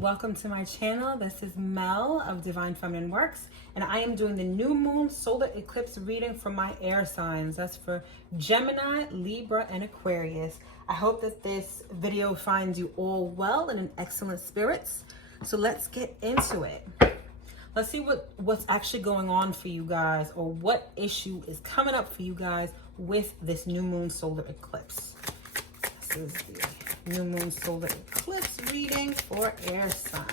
Welcome to my channel. This is Mel of Divine Feminine Works, and I am doing the new moon solar eclipse reading for my air signs. That's for Gemini, Libra, and Aquarius. I hope that this video finds you all well and in excellent spirits. So let's get into it. Let's see what's actually going on for you guys, or what issue is coming up for you guys with this new moon solar eclipse. This is the new moon solar eclipse reading for air signs,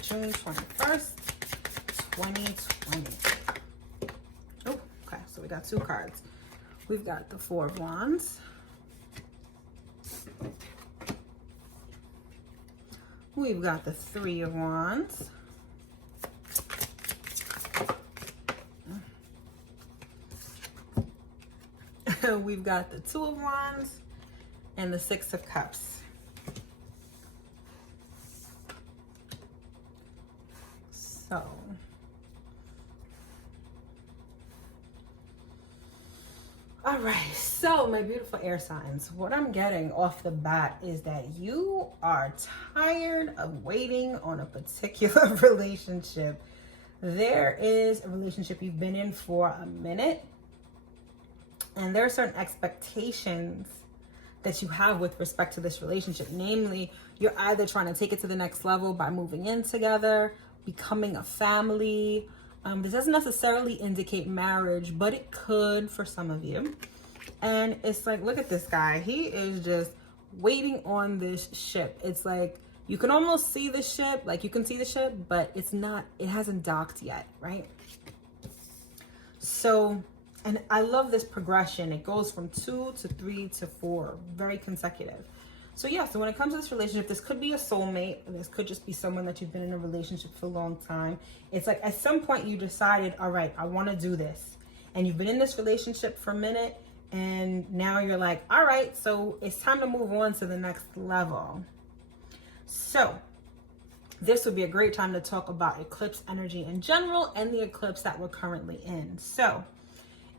June 21st, 2020. Oh, okay, so we got two cards. We've got the Four of Wands. We've got the Three of Wands. We've got the Two of Wands and the Six of Cups. So, all right, so my beautiful air signs, what I'm getting off the bat is that you are tired of waiting on a particular relationship. There is a relationship you've been in for a minute, and there are certain expectations that you have with respect to this relationship. Namely, you're either trying to take it to the next level by moving in together, becoming a family. This doesn't necessarily indicate marriage, but it could for some of you. And it's like, look at this guy. He is just waiting on this ship. It's like, you can almost see the ship, like you can see the ship, but it hasn't docked yet, right? So, and I love this progression. It goes from 2 to 3 to 4, very consecutive. So yeah, so when it comes to this relationship, this could be a soulmate. This could just be someone that you've been in a relationship for a long time. It's like at some point you decided, all right, I want to do this. And you've been in this relationship for a minute, and now you're like, all right, so it's time to move on to the next level. So this would be a great time to talk about eclipse energy in general and the eclipse that we're currently in. So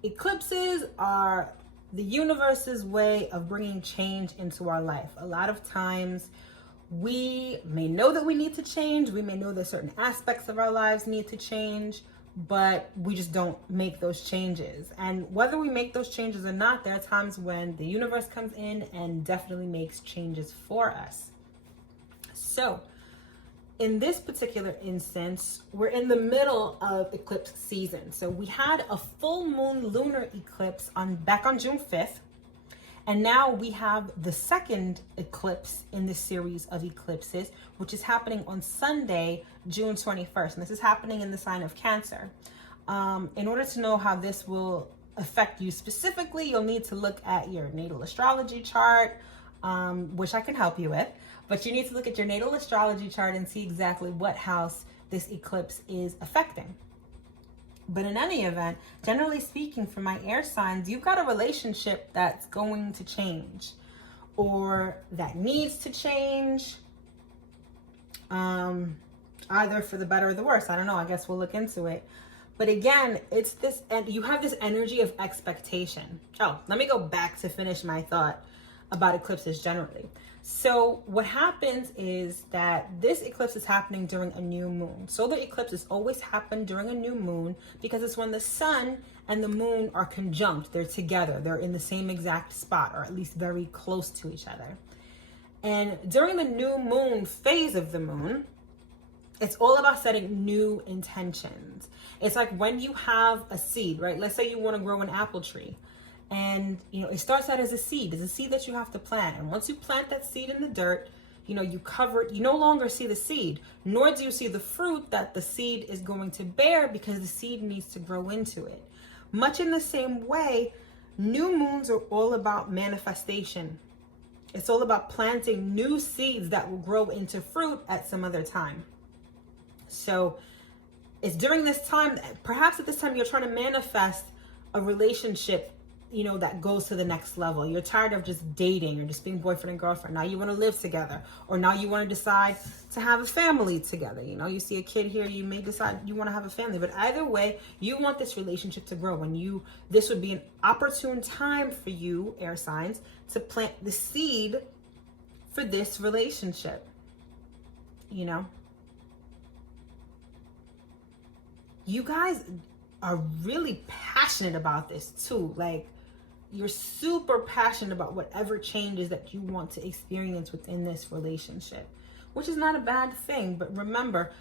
eclipses are the universe's way of bringing change into our life. A lot of times we may know that we need to change. We may know that certain aspects of our lives need to change, but we just don't make those changes. And whether we make those changes or not, there are times when the universe comes in and definitely makes changes for us. So in this particular instance, we're in the middle of eclipse season. So we had a full moon lunar eclipse back on June 5th. And now we have the second eclipse in this series of eclipses, which is happening on Sunday, June 21st. And this is happening in the sign of Cancer. In order to know how this will affect you specifically, you'll need to look at your natal astrology chart, which I can help you with. But you need to look at your natal astrology chart and see exactly what house this eclipse is affecting. But in any event, generally speaking, for my air signs, you've got a relationship that's going to change or that needs to change, either for the better or the worse. I don't know. I guess we'll look into it. But again, it's this, and you have this energy of expectation. Oh, let me go back to finish my thought about eclipses generally. So what happens is that this eclipse is happening during a new moon. Solar eclipses always happen during a new moon because it's when the sun and the moon are conjunct. They're together. They're in the same exact spot, or at least very close to each other. And during the new moon phase of the moon, it's all about setting new intentions. It's like when you have a seed, right? Let's say you want to grow an apple tree. And, it starts out as a seed. It's a seed that you have to plant. And once you plant that seed in the dirt, you cover it. You no longer see the seed, nor do you see the fruit that the seed is going to bear, because the seed needs to grow into it. Much in the same way, new moons are all about manifestation. It's all about planting new seeds that will grow into fruit at some other time. So it's during this time, perhaps at this time, you're trying to manifest a relationship, you know, that goes to the next level. You're tired of just dating or just being boyfriend and girlfriend. Now you want to live together, or now you want to decide to have a family together. You know, you see a kid here, you may decide you want to have a family, but either way, you want this relationship to grow, and this would be an opportune time for you, air signs, to plant the seed for this relationship, you know. You guys are really passionate about this too. Like, you're super passionate about whatever changes that you want to experience within this relationship, which is not a bad thing. But remember,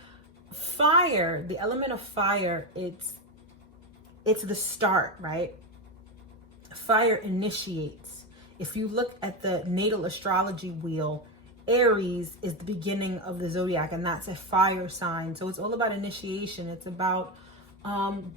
fire, the element of fire, it's the start, right? Fire initiates. If you look at the natal astrology wheel, Aries is the beginning of the zodiac, and that's a fire sign. So it's all about initiation. It's about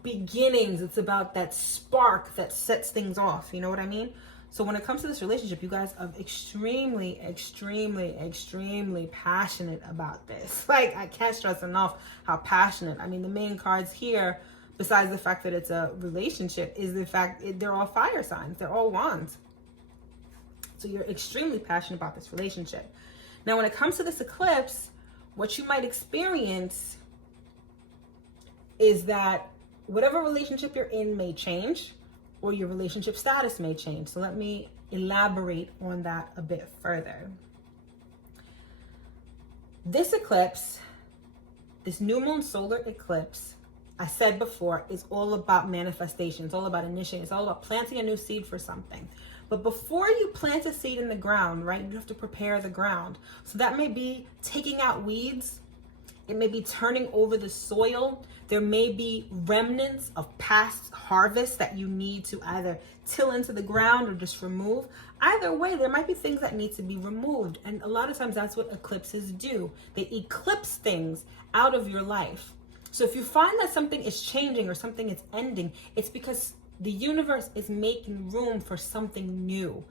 beginnings. It's about that spark that sets things off. You know what I mean? So when it comes to this relationship, you guys are extremely, extremely, extremely passionate about this. Like, I can't stress enough how passionate. I mean, the main cards here, besides the fact that it's a relationship, is the fact they're all fire signs. They're all wands. So you're extremely passionate about this relationship. Now, when it comes to this eclipse, what you might experience is that whatever relationship you're in may change, or your relationship status may change. So let me elaborate on that a bit further. This eclipse, this new moon solar eclipse, I said before, is all about manifestation. It's all about initiating. It's all about planting a new seed for something. But before you plant a seed in the ground, right, you have to prepare the ground. So that may be taking out weeds. It may be turning over the soil. There may be remnants of past harvests that you need to either till into the ground or just remove. Either way, there might be things that need to be removed. And a lot of times that's what eclipses do. They eclipse things out of your life. So if you find that something is changing or something is ending, it's because the universe is making room for something new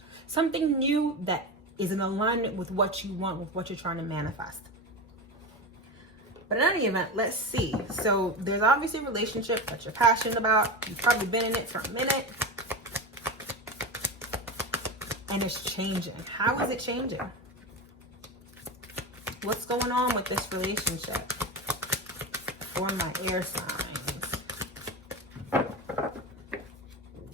that is in alignment with what you want, with what you're trying to manifest. But in any event, let's see. So there's obviously a relationship that you're passionate about. You've probably been in it for a minute. And it's changing. How is it changing? What's going on with this relationship for my air signs?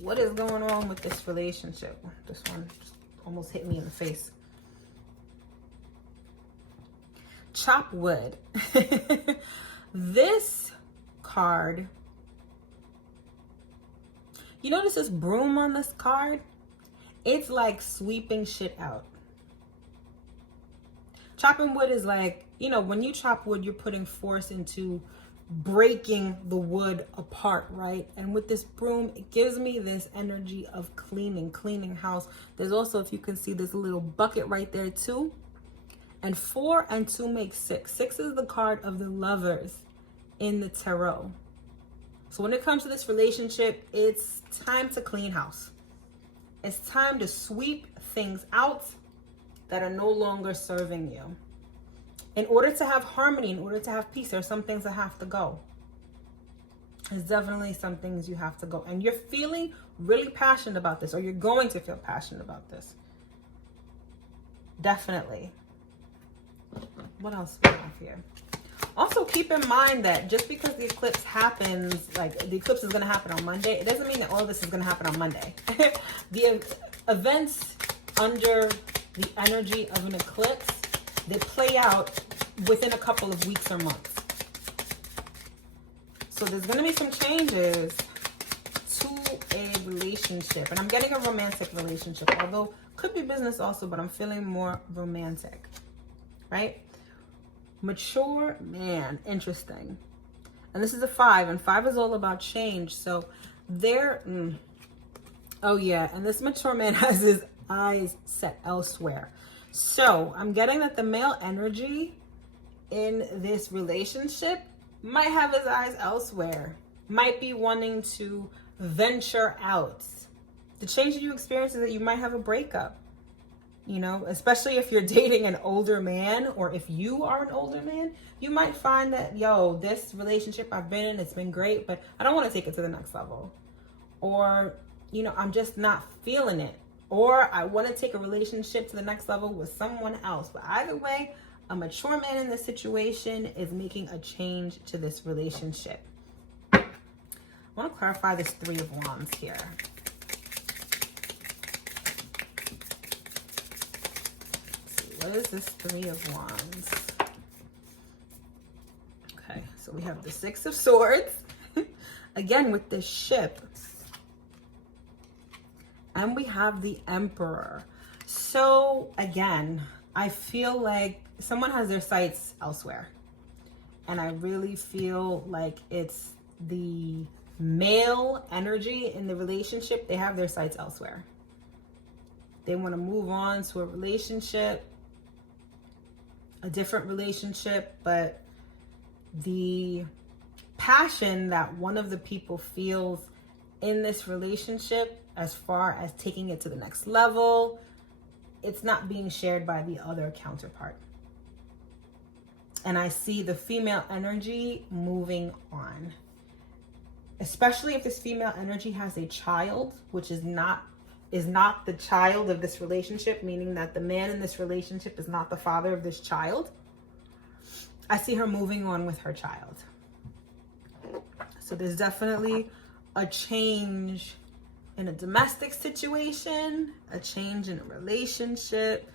What is going on with this relationship? This one just almost hit me in the face. Chop wood. This card, you notice this broom on this card? It's like sweeping shit out. Chopping wood is like, you know, when you chop wood, you're putting force into breaking the wood apart, right? And with this broom, it gives me this energy of cleaning house. There's also, if you can see, this little bucket right there too. And 4 and 2 make 6. 6 is the card of the lovers in the tarot. So when it comes to this relationship, it's time to clean house. It's time to sweep things out that are no longer serving you. In order to have harmony, in order to have peace, there are some things that have to go. There's definitely some things you have to go. And you're feeling really passionate about this, or you're going to feel passionate about this. Definitely. What else do we have here? Also, keep in mind that just because the eclipse happens, like the eclipse is going to happen on Monday, it doesn't mean that all this is going to happen on Monday. The events under the energy of an eclipse, they play out within a couple of weeks or months. So there's going to be some changes to a relationship. And I'm getting a romantic relationship, although could be business also, but I'm feeling more romantic. Right? Mature, man, interesting. And this is a 5, and 5 is all about change. So there, oh yeah, and this mature man has his eyes set elsewhere. So I'm getting that the male energy in this relationship might have his eyes elsewhere, might be wanting to venture out. The change that you experience is that you might have a breakup. You know, especially if you're dating an older man, or if you are an older man, you might find that, yo, this relationship I've been in, it's been great, but I don't want to take it to the next level. Or, you know, I'm just not feeling it. Or I want to take a relationship to the next level with someone else. But either way, a mature man in this situation is making a change to this relationship. I want to clarify this Three of Wands here. What is this Three of Wands? Okay, so we have the Six of Swords. Again, with this ship. And we have the Emperor. So, again, I feel like someone has their sights elsewhere. And I really feel like it's the male energy in the relationship. They have their sights elsewhere. They want to move on to a relationship, a different relationship, but the passion that one of the people feels in this relationship, as far as taking it to the next level, it's not being shared by the other counterpart. And I see the female energy moving on, especially if this female energy has a child, which is not the child of this relationship, meaning that the man in this relationship is not the father of this child. I see her moving on with her child. So there's definitely a change in a domestic situation, a change in a relationship.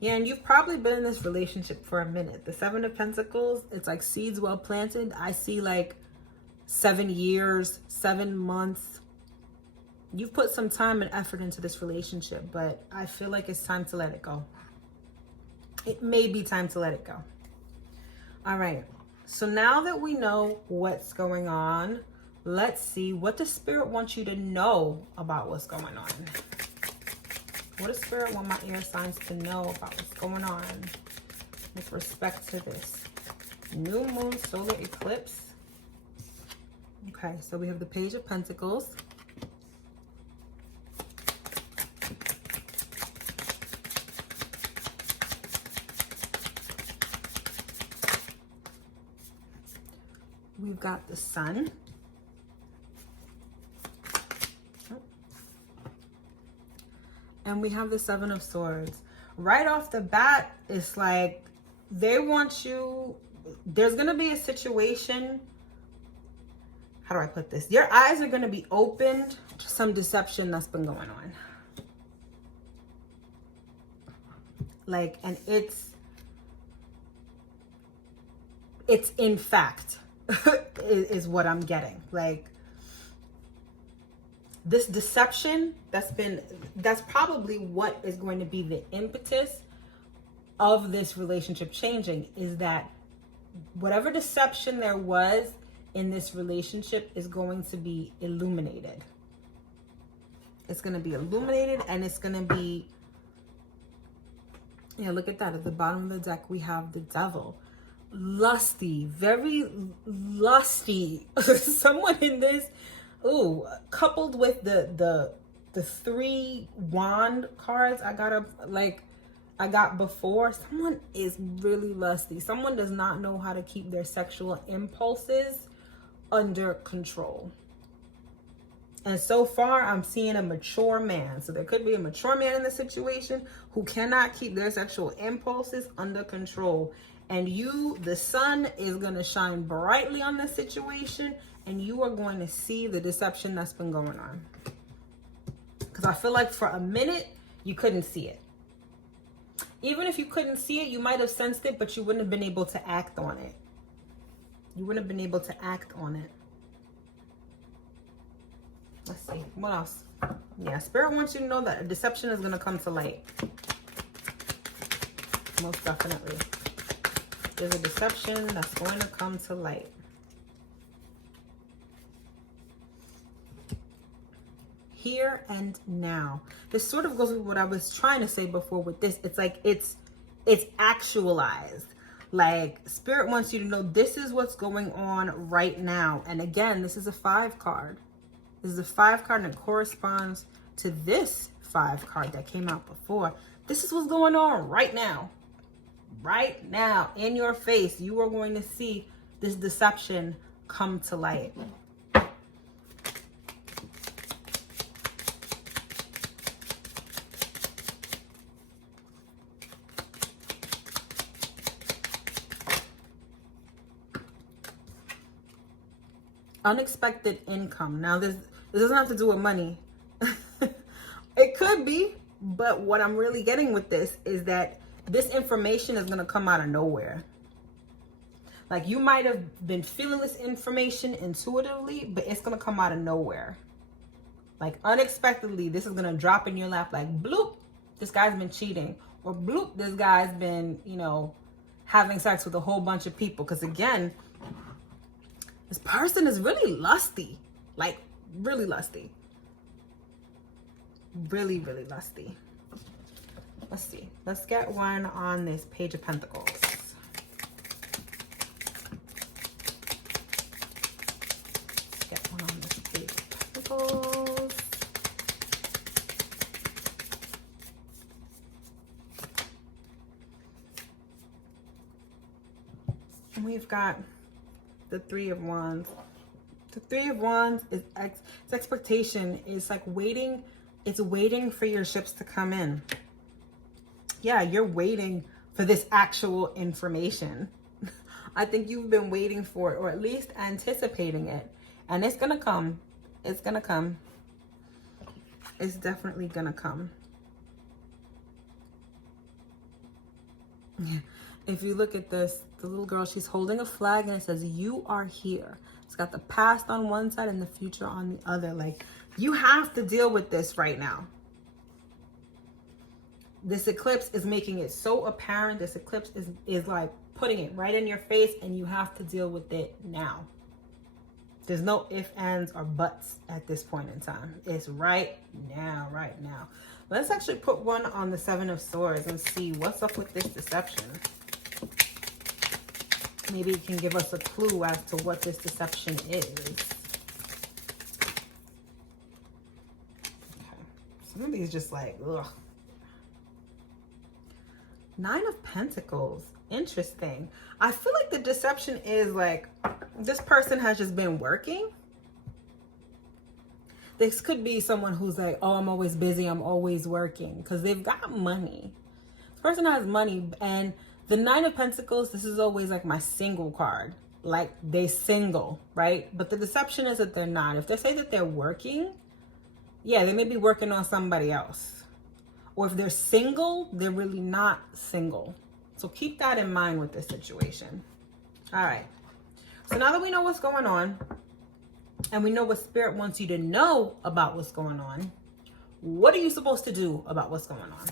Yeah, and you've probably been in this relationship for a minute. The Seven of Pentacles, it's like seeds well planted. I see like 7 years, 7 months. You've put some time and effort into this relationship, but I feel like it's time to let it go. It may be time to let it go. All right. So now that we know what's going on, let's see what the Spirit wants you to know about what's going on. What does Spirit want my air signs to know about what's going on with respect to this new moon solar eclipse? Okay, so we have the Page of Pentacles. We've got the Sun. And we have the Seven of Swords. Right off the bat, it's like they want you, there's going to be a situation. How do I put this? Your eyes are going to be opened to some deception that's been going on. Like, and it's in fact is what I'm getting. Like, this deception that's probably what is going to be the impetus of this relationship changing, is that whatever deception there was in this relationship is going to be illuminated. It's going to be illuminated, and it's going to be, yeah, look at that. At the bottom of the deck, we have the Devil. Lusty, very lusty. Someone in this, ooh, coupled with the 3 wand cards I got before, someone is really lusty. Someone does not know how to keep their sexual impulses under control. And so far, I'm seeing a mature man. So there could be a mature man in the situation who cannot keep their sexual impulses under control. And you, the sun, is going to shine brightly on this situation, and you are going to see the deception that's been going on. Because I feel like for a minute, you couldn't see it. Even if you couldn't see it, you might have sensed it, but you wouldn't have been able to act on it. You wouldn't have been able to act on it. Let's see. What else? Yeah, Spirit wants you to know that a deception is going to come to light. Most definitely. There's a deception that's going to come to light. Here and now. This sort of goes with what I was trying to say before with this. It's like it's actualized. Like, Spirit wants you to know this is what's going on right now. And again, this is a 5 card. This is a 5 card, and it corresponds to this 5 card that came out before. This is what's going on right now. Right now, in your face, you are going to see this deception come to light. Unexpected income. Now, this doesn't have to do with money. It could be, but what I'm really getting with this is that this information is going to come out of nowhere. Like, you might have been feeling this information intuitively, but it's going to come out of nowhere. Like, unexpectedly, this is going to drop in your lap like, bloop, this guy's been cheating. Or bloop, this guy's been, you know, having sex with a whole bunch of people. Because again, this person is really lusty. Like, really lusty. Really, really lusty. Let's see. Let's get one on this Page of Pentacles. Let's get one on this Page of Pentacles. And we've got the Three of Wands. The Three of Wands is it's expectation. It's like waiting. It's waiting for your ships to come in. Yeah, you're waiting for this actual information. I think you've been waiting for it, or at least anticipating it. And it's going to come. It's going to come. It's definitely going to come. If you look at this, the little girl, she's holding a flag and it says, "You are here." It's got the past on one side and the future on the other. Like, you have to deal with this right now. This eclipse is making it so apparent. This eclipse is like putting it right in your face, and you have to deal with it now. There's no ifs, ands, or buts at this point in time. It's right now, right now. Let's actually put one on the Seven of Swords and see what's up with this deception. Maybe it can give us a clue as to what this deception is. Okay. Some of these just like, ugh. Nine of Pentacles. Interesting. I feel like the deception is like, this person has just been working. This could be someone who's like, oh, I'm always busy, I'm always working, because they've got money. This person has money, and the Nine of Pentacles, this is always like my single card. Like, they single, right? But the deception is that they're not. If they say that they're working, yeah, they may be working on somebody else. Or if they're single, they're really not single. So keep that in mind with this situation. All right. So now that we know what's going on, and we know what Spirit wants you to know about what's going on, what are you supposed to do about what's going on?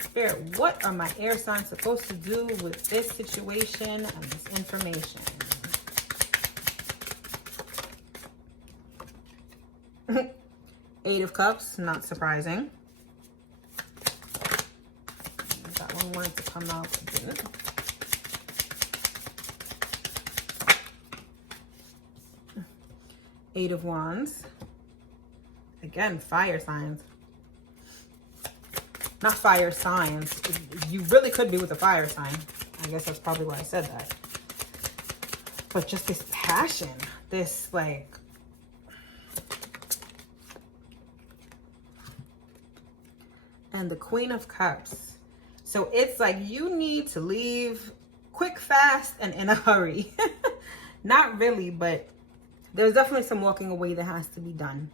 Spirit, what are my air signs supposed to do with this situation and this information? Eight of Cups, not surprising. That one wanted to come out, but didn't. Eight of Wands. Again, fire signs. Not fire signs. You really could be with a fire sign. I guess that's probably why I said that. But just this passion. This, like... And the Queen of Cups. So it's like you need to leave quick, fast, and in a hurry. Not really, but there's definitely some walking away that has to be done.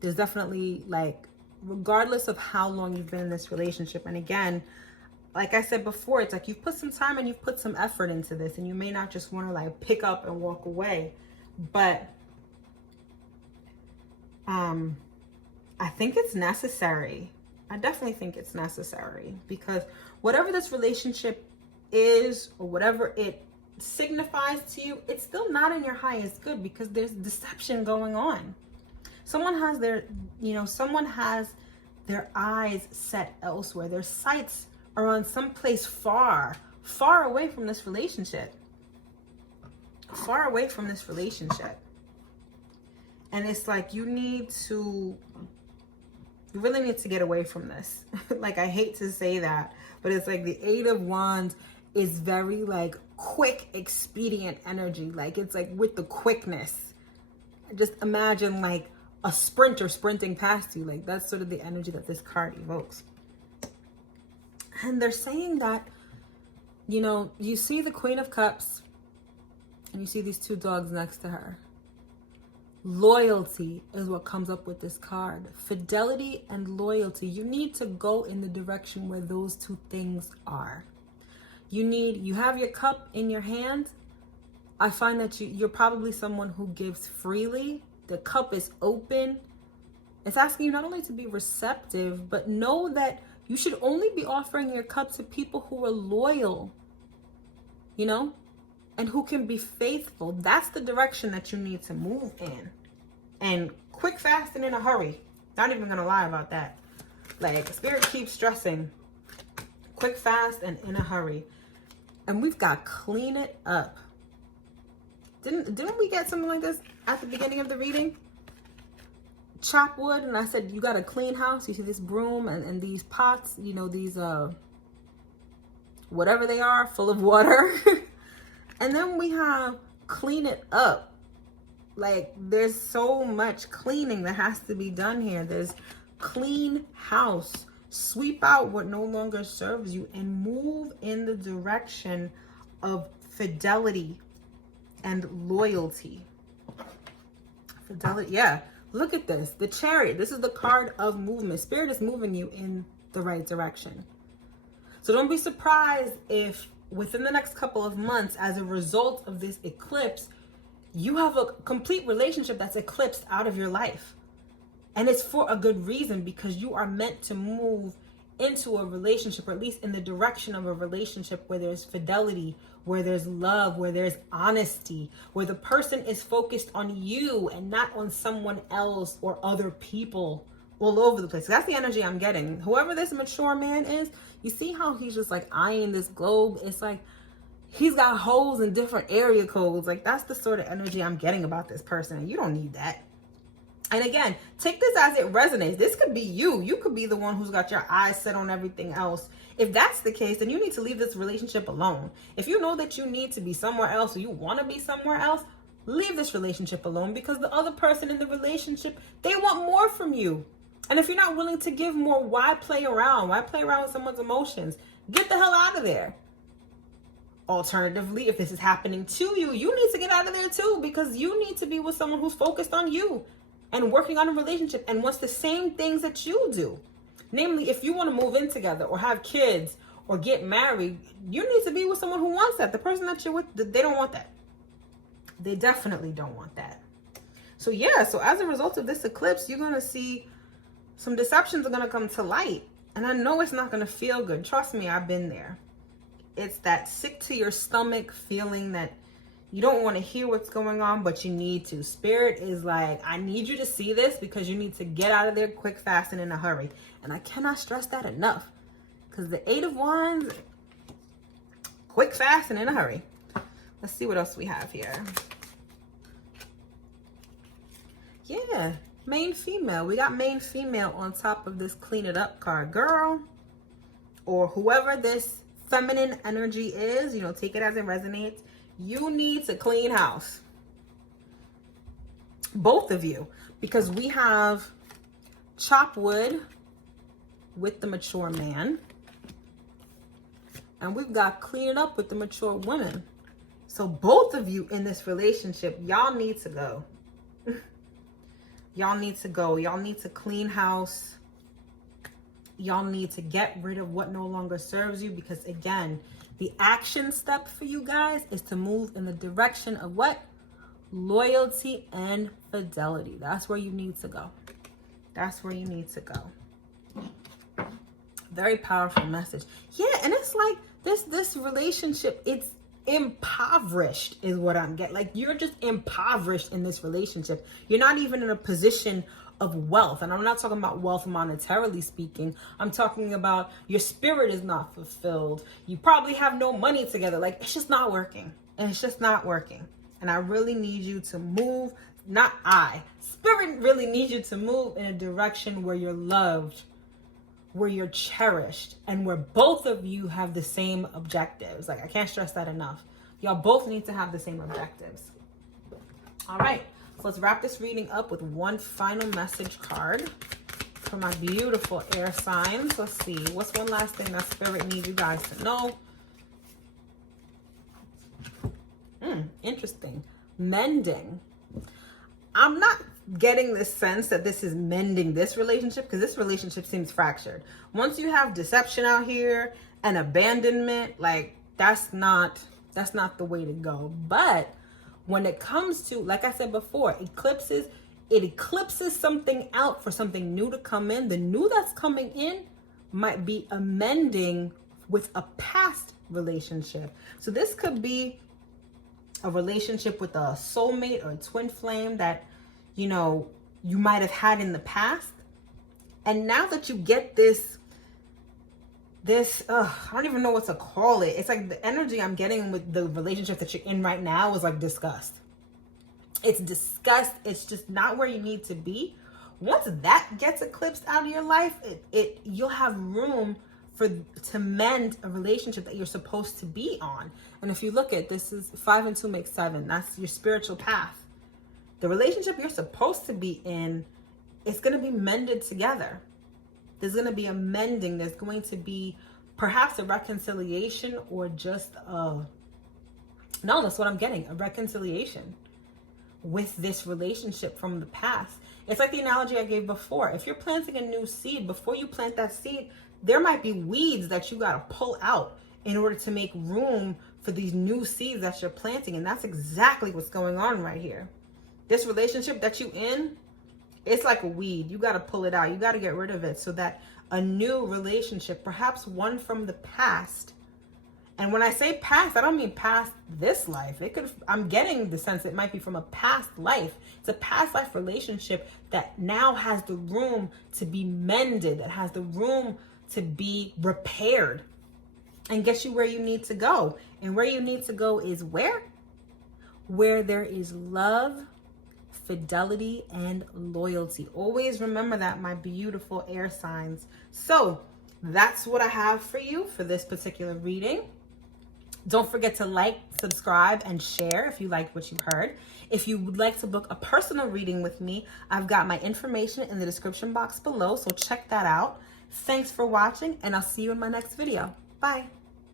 There's definitely, like, regardless of how long you've been in this relationship. And again, like I said before, it's like you've put some time and you've put some effort into this, and you may not just want to like pick up and walk away. But I think it's necessary. I definitely think it's necessary, because whatever this relationship is, or whatever it signifies to you, it's still not in your highest good, because there's deception going on. Someone has their, someone has their eyes set elsewhere. Their sights are on someplace far, far away from this relationship. Far away from this relationship. And it's like you need to You really need to get away from this. Like, I hate to say that, but it's like the Eight of Wands is very like quick, expedient energy. Like, it's like with the quickness. Just imagine like a sprinter sprinting past you. Like, that's sort of the energy that this card evokes. And they're saying that, you know, you see the Queen of Cups and you see these two dogs next to her. Loyalty is what comes up with this card. Fidelity and loyalty. You need to go in the direction where those two things are. You have your cup in your hand. I find that you're probably someone who gives freely. The cup is open. It's asking you not only to be receptive, but know that you should only be offering your cup to people who are loyal, you know, and who can be faithful. That's the direction that you need to move in. And quick, fast, and in a hurry. Not even gonna lie about that. Like, Spirit keeps stressing. Quick, fast, and in a hurry. And we've got clean it up. Didn't we get something like this at the beginning of the reading? Chop wood, and I said you got a clean house. You see this broom and these pots, you know, these whatever they are, full of water. And then we have clean it up. Like, there's so much cleaning that has to be done here. There's clean house. Sweep out what no longer serves you and move in the direction of fidelity and loyalty. Fidelity, yeah. Look at this. The Chariot. This is the card of movement. Spirit is moving you in the right direction. So don't be surprised if within the next couple of months, as a result of this eclipse, you have a complete relationship that's eclipsed out of your life. And it's for a good reason, because you are meant to move into a relationship, or at least in the direction of a relationship where there's fidelity, where there's love, where there's honesty, where the person is focused on you and not on someone else or other people all over the place. That's the energy I'm getting. Whoever this mature man is, you see how he's just like eyeing this globe? It's like he's got holes in different area codes. Like, that's the sort of energy I'm getting about this person. You don't need that. And again, take this as it resonates. This could be you. You could be the one who's got your eyes set on everything else. If that's the case, then you need to leave this relationship alone. If you know that you need to be somewhere else, or you want to be somewhere else, leave this relationship alone, because the other person in the relationship, they want more from you. And if you're not willing to give more, why play around? Why play around with someone's emotions? Get the hell out of there. Alternatively, if this is happening to you, you need to get out of there too, because you need to be with someone who's focused on you and working on a relationship and wants the same things that you do. Namely, if you want to move in together or have kids or get married, you need to be with someone who wants that. The person that you're with, they don't want that. They definitely don't want that. So yeah, so as a result of this eclipse, you're going to see some deceptions are going to come to light. And I know it's not going to feel good. Trust me, I've been there. It's that sick to your stomach feeling that you don't want to hear what's going on, but you need to. Spirit is like, I need you to see this, because you need to get out of there quick, fast, and in a hurry. And I cannot stress that enough, because the Eight of Wands, quick, fast, and in a hurry. Let's see what else we have here. Yeah, main female. We got main female on top of this clean it up card. Girl, or whoever this feminine energy is, you know, take it as it resonates. You need to clean house. Both of you. Because we have chop wood with the mature man. And we've got clean it up with the mature woman. So both of you in this relationship, y'all need to go. Y'all need to go. Y'all need to clean house. Y'all need to get rid of what no longer serves you, because again, the action step for you guys is to move in the direction of what? Loyalty and fidelity. That's where you need to go. That's where you need to go. Very powerful message. Yeah, and it's like this relationship, it's impoverished is what I'm getting. Like, you're just impoverished in this relationship. You're not even in a position of wealth. And I'm not talking about wealth monetarily speaking. I'm talking about your spirit is not fulfilled. You probably have no money together. Like, it's just not working. And it's just not working. And I really need you to move Spirit really needs you to move in a direction where you're loved, where you're cherished, and where both of you have the same objectives. Like, I can't stress that enough. Y'all both need to have the same objectives. All right, so let's wrap this reading up with one final message card for my beautiful air signs. Let's see, what's one last thing that Spirit needs you guys to know? Interesting. Mending. I'm not getting the sense that this is mending this relationship, because this relationship seems fractured. Once you have deception out here and abandonment, like that's not the way to go. But when it comes to, like I said before, it eclipses something out for something new to come in. The new that's coming in might be amending with a past relationship. So this could be a relationship with a soulmate or a twin flame that, you know, you might have had in the past. And now that you get this, I don't even know what to call it. It's like the energy I'm getting with the relationship that you're in right now is like disgust. It's disgust. It's just not where you need to be. Once that gets eclipsed out of your life, you'll have room to mend a relationship that you're supposed to be on. And if you look at this, is 5 and 2 makes 7. That's your spiritual path. The relationship you're supposed to be in, it's going to be mended together. There's going to be a mending. There's going to be perhaps a reconciliation, or just no, that's what I'm getting, a reconciliation with this relationship from the past. It's like the analogy I gave before. If you're planting a new seed, before you plant that seed, there might be weeds that you got to pull out in order to make room for these new seeds that you're planting. And that's exactly what's going on right here. This relationship that you in, it's like a weed. You got to pull it out. You got to get rid of it so that a new relationship, perhaps one from the past. And when I say past, I don't mean past this life. I'm getting the sense it might be from a past life. It's a past life relationship that now has the room to be mended, that has the room to be repaired and get you where you need to go. And where you need to go is where? Where there is love, fidelity, and loyalty. Always remember that, my beautiful air signs. So that's what I have for you for this particular reading. Don't forget to like, subscribe, and share if you like what you've heard. If you would like to book a personal reading with me, I've got my information in the description box below, so check that out. Thanks for watching, and I'll see you in my next video. Bye.